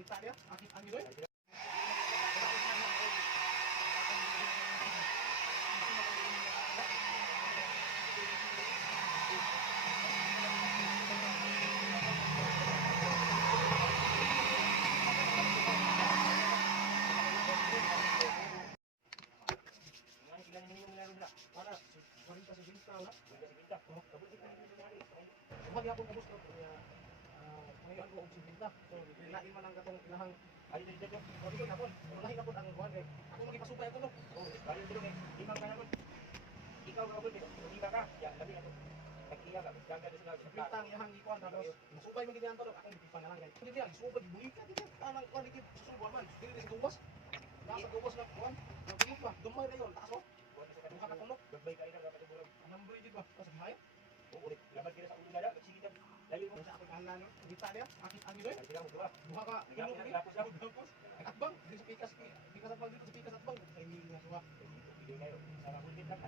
Kita dia, akit angin doy. Bagi ako ubos ko ngayon ko ubos binta. So lain man ang katong ilahang ay dito dito. O dito na kon. Lahi na pod ang kuan kay ako magipasubay ako no. Oh, bali dito kay imang kana kon. Ikaw ra pod dito. Hindi ka ya labi ako. Nagkiya ka gaga sa bitang ihang ikuan tapos masubay mo gid anto ako gipan na lang kay. Hindi diyan subay buhi ka dito. Anang kuan dikit susuban man. Dili sa duwas. Nasa duwas na kuan. Nagumot ba? Dumay na yon. Taas oh. Buka ka tunok. Gagbay ka ina dapat burog. Anang bridge ba? Sa bahay. Oo, laban kita sa ulo na da. Sige ta. Layo mo sa akong ala no. Kita dia, akit angin doy. Buha ka tunok ni. Tapos akbang di sa pikas at bang dito sa pikas at bang. Sa hindi nga suwa. Video kayo. Sana kulit lang.